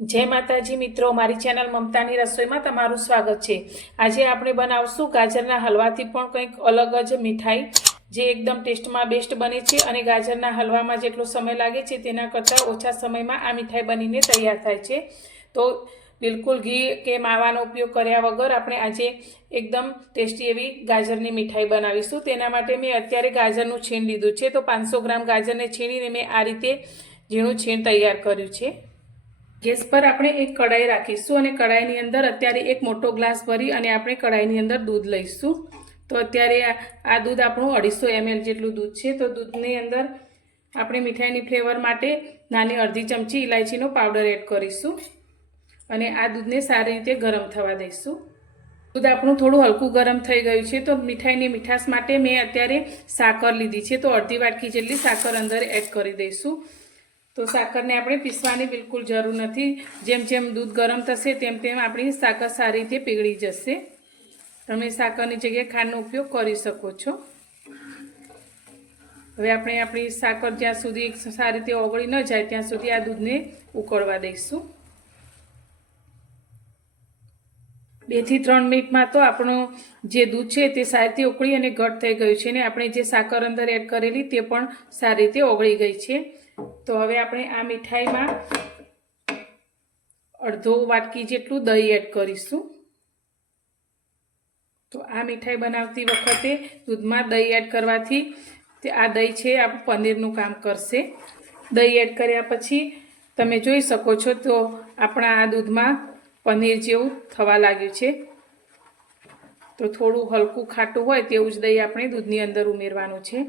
जय माताजी मित्रों, मारी चेनल ममतानी रसोई में तमारुं स्वागत है। आज आपणे बनावशुं गाजरना हलवाथी पण कंईक अलग ज मिठाई जे एकदम टेस्ट में बेस्ट बने छे अने गाजरना हलवा में जेटलो समय लागे छे तेना करता ओछा समय में आ मिठाई बनीने तैयार थाय छे। तो बिल्कुल घी के मावानो उपयोग कर्या वगर आपणे आजे एकदम टेस्टी एवी गाजरनी मिठाई बनावीशुं। तेना माटे मैं अत्यारे गाजरनुं छीण लीधुं छे। तो 500 ग्राम गाजरने छीणीने मैं आ रीते झीणुं छीण तैयार कर्युं छे। गैस पर આપણે એક કડાઈ રાખીશું અને કડાઈની અંદર અત્યારે એક મોટો ગ્લાસ ભરી અને આપણે કડાઈની અંદર દૂધ લઈશું। તો અત્યારે આ દૂધ આપણું 250 ml જેટલું દૂધ છે। તો દૂધની અંદર આપણે મીઠાઈની ફ્લેવર માટે નાની અડધી ચમચી ઇલાયચીનો પાવડર એડ કરીશું અને આ દૂધને સારી રીતે ગરમ થવા દઈશું। દૂધ આપણું થોડું હલકું ગરમ થઈ ગયું છે। તો મીઠાઈની મીઠાશ માટે મેં અત્યારે સાકર લીધી છે। તો અડધી વાટકી જેટલી સાકર અંદર એડ કરી દઈશું। तो साकर ने आपणे पीसवानी बिल्कुल जरूर नहीं। जेम जेम दूध गरम थशे तेम तेम आपणी साकर सारी रीते पीगળી जशे। तमे साकरनी जग्याए खांडनो उपयोग करी शको छो। हवे आपणे आपणी साकर ज्यां सुधी सारी रीते ओगળી न जाय त्यां सुधी आ दूधने उकळवा दईशुं। 2 થી 3 मिनिटमां तो आपणो जे दूध छे ते सारी रीते उकળી अने घट थई गयुं छे ने आपणे जे साकर अंदर एड करेली ते पण सारी रीते ओगળી गई छे। तो हवे आपणे आ मिठाई में अर्धो वाटकी जेटलू दही एड करीशुं। तो आ मिठाई बनावती वखते दूध में दही एड करवाथी आ दही छे आ पनीरनुं काम करशे। दही एड कर्या पछी तमे जोई शको छो तो आपणा आ दूध में पनीर जेवुं थवा लाग्युं छे। तो थोड़ुं हलकું खाटું होय तेवुं ज दही आपणे दूधनी अंदर उमेरवानुं छे।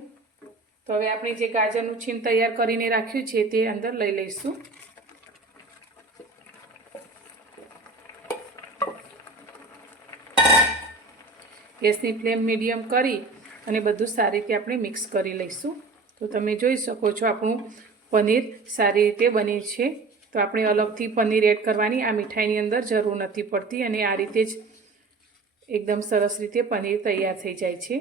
तो हवे आपणे जे गाजरनुं छीण तैयार करीने राख्युं छे ते अंदर लई लईशुं। गैसनी फ्लेम मीडियम करी अने बधुं सारी रीते आपणे मिक्स करी लईशुं। तो तमे जोई शको छो आपणुं पनीर सारी रीते बन्युं छे। तो आपणे अलगथी पनीर एड करवानी आ मिठाईनी अंदर जरूर नथी पड़ती अने आ रीते ज एकदम सरस रीते पनीर तैयार थई जाय छे।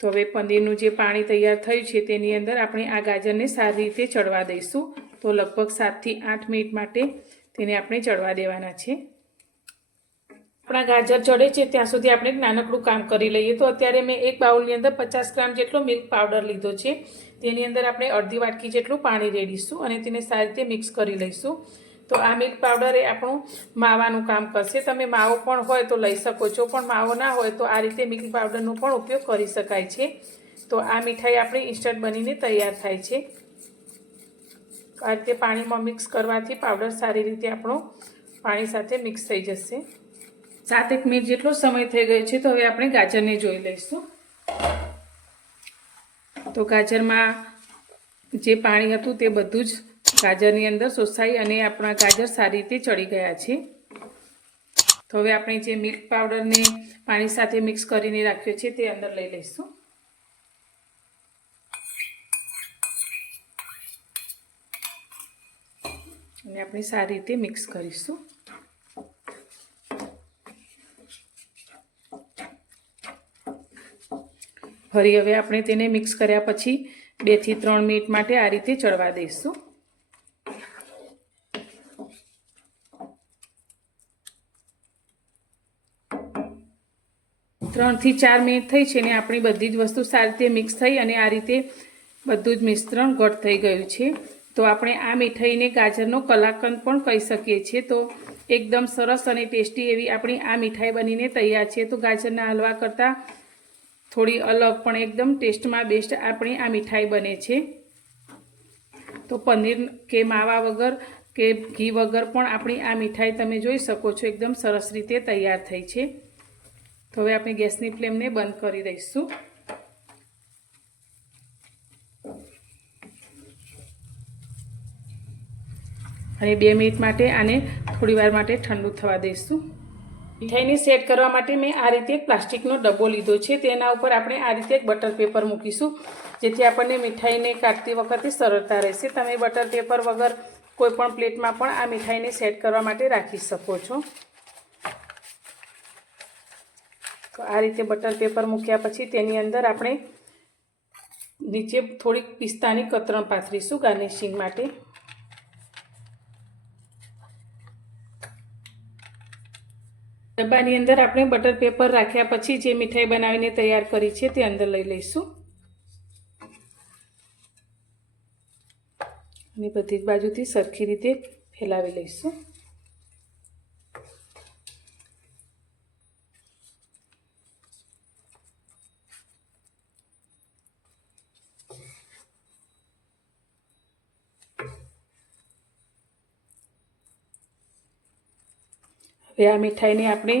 तो हवे पनीरनुं जे पाणी तैयार थयुं छे तेनी अंदर आपणे आ गाजरने सारी रीते चढ़वा दईशुं। तो लगभग 7 થી 8 मिनिट माटे तेने आपणे चढ़वा देवाना छे। आपणा गाजर चढ़े छे त्यां सुधी आपणे एक नानकड़ुं काम करी लईए। तो अत्यारे मैं एक बाउलनी अंदर 50 ग्राम जेटलो मिल्क पाउडर लीधो छे। तेनी अंदर आपणे अर्धी वाटकी जेटલું पाणी रेड़ीशुं अने तेने सारी रीते मिक्स करी लईशुं। तो आ मिल्क पाउडर ए आपणुं मावानुं काम करशे। तमे मावो पण होय तो लई शको छो, पण मावो ना होय तो आ रीते मिल्क पाउडरनो पण उपयोग करी शकाय छे। तो आ मिठाई आपणी इंस्टंट बनीने तैयार थाय छे। आ रीते पाणीमां मिक्स करवाथी पाउडर सारी रीते आपणो पाणी साथे मिक्स थई जशे। 7-1 मिनिट जेटलो समय थई गयो छे। तो हवे आपणे गाजरने जोई लईशुं। तो गाजरमां जे पाणी हतुं ते बधुं ज गाजरनी अंदर शोषाई अने आपणा गाजर सारी रीते चढ़ी गया छे। तो हवे आपणे जे मिल्क पाउडर ने पाणी साथे मिक्स करीने राख्यो छे ते अंदर लई लईशुं अने आपणे सारी रीते मिक्स करीशुं। फरी हवे आपणे तेने मिक्स कर्या पछी 2 થી 3 मिनिट माटे आ रीते चढ़वा दईशुं। 3 થી 4 मिनिट थई छे ने आपणी बधी ज वस्तु सारी रीते मिक्स थई अने आ रीते बधुं ज मिश्रण घट थई गयुं छे। तो आपणे आ मिठाईने गाजरनो कलाकंद पण कही शकीए छीए। तो एकदम सरस अने टेस्टी एवी आपणी आ मिठाई बनीने तैयार छे। तो गाजरना हलवा करता थोड़ी अलग पण एकदम टेस्ट में बेस्ट अपनी आ मिठाई बने छे। तो पनीर के मावा वगर के घी वगर पण अपनी आ मिठाई तमे जोई शको छो एकदम सरस रीते तैयार थई छे। तो हवे आपणे गैसनी फ्लेम ने बंद करी दईशुं अने 2 मिनिट माटे आने थोड़ी वार माटे ठंडू थवा दईशुं। मिठाईने सेट करवा माटे मैं आ रीते एक प्लास्टिकनो डब्बो लीधो छे। तेना उपर आपणे आ रीते एक बटर पेपर मूकीशुं जेथी आपणे मिठाईने काढती वखते सरळता रहेशे। तमे बटर पेपर वगर कोईपण प्लेटमां पण आ मिठाईने सेट करवा माटे राखी शको छो। तो आ रीते बटर पेपर मूक्या पछी तेनी अंदर आपणे नीचे थोड़ी पिस्तानी कतरण पाथरीशुं गार्निशिंग माटे। ડબ્બાની અંદર આપણે બટર પેપર રાખ્યા પછી જે મીઠાઈ બનાવીને તૈયાર કરી છે તે અંદર લઈ લઈશું અને બધી જ બાજુથી સરખી રીતે ફેલાવી લઈશું। હવે આ મીઠાઈને આપણે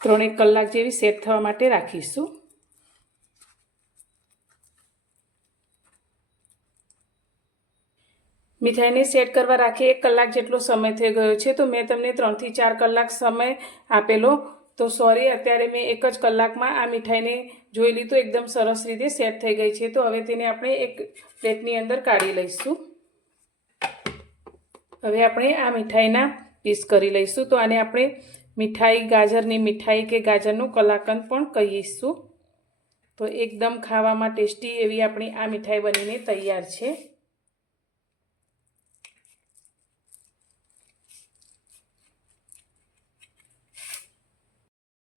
3 કલાક જેવી સેટ થવા માટે રાખીશું। મીઠાઈને સેટ કરવા રાખી 1 કલાક જેટલો સમય થઈ ગયો છે, તો મેં તમને 3 થી 4 કલાક સમય આપેલો, તો સોરી, અત્યારે મેં 1 જ કલાકમાં આ મીઠાઈને જોઈ લીધું, એકદમ સરસ રીતે સેટ થઈ ગઈ છે। તો હવે તેને આપણે એક પ્લેટની અંદર કાઢી લઈશું। હવે આપણે આ મીઠાઈના પીસ કરી લઈશું। તો આને આપણે મીઠાઈ, ગાજરની મીઠાઈ કે ગાજરનું કલાકંદ પણ કહીશું। તો એકદમ ખાવામાં ટેસ્ટી એવી આપણી આ મીઠાઈ બનીને તૈયાર છે।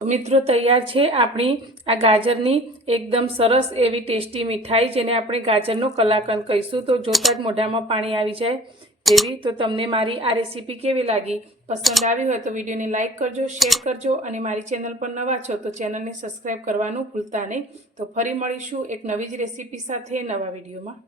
મિત્રો, તૈયાર છે આપણી આ ગાજરની એકદમ સરસ એવી ટેસ્ટી મીઠાઈ, જેને આપણે ગાજરનો કલાકંદ કહીશું। તો જોતાં જ મોઢામાં પાણી આવી જાય તેવી। તો તમને મારી આ રેસીપી કેવી લાગી? પસંદ આવી હોય તો વિડીયોને લાઇક કરજો, શેર કરજો અને મારી ચેનલ પર નવા છો તો ચેનલને સબસ્ક્રાઈબ કરવાનું ભૂલતા નહીં। તો ફરી મળીશું એક નવી જ રેસીપી સાથે નવા વિડીયોમાં।